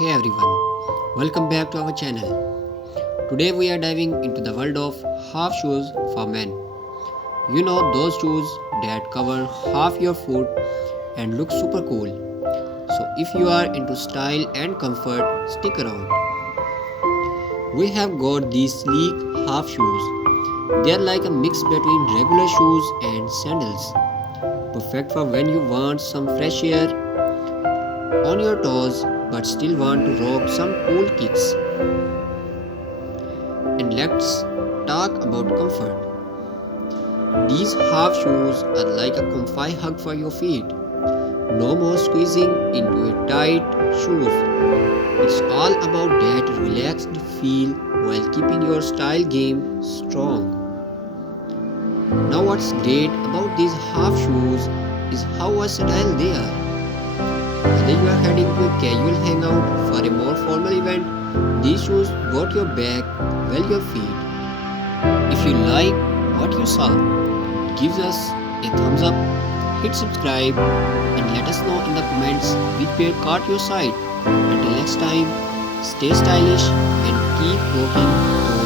Hey everyone, welcome back to our channel. Today we are diving into the world of half shoes for men. You know those shoes that cover half your foot and look super cool. So if you are into style and comfort, stick around. We have got these sleek half shoes. They are like a mix between regular shoes and sandals. Perfect for when you want some fresh air on your toes but still want to rock some cool kicks. And let's talk about comfort. These half shoes are like a comfy hug for your feet. No more squeezing into a tight shoes. It's all about that relaxed feel while keeping your style game strong. Now what's great about these half shoes is how versatile they are. Whether you are heading to a casual hangout for a more formal event, these shoes got your back well your feet. If you like what you saw, give us a thumbs up, hit subscribe and let us know in the comments which pair caught your side. Until next time, stay stylish and keep walking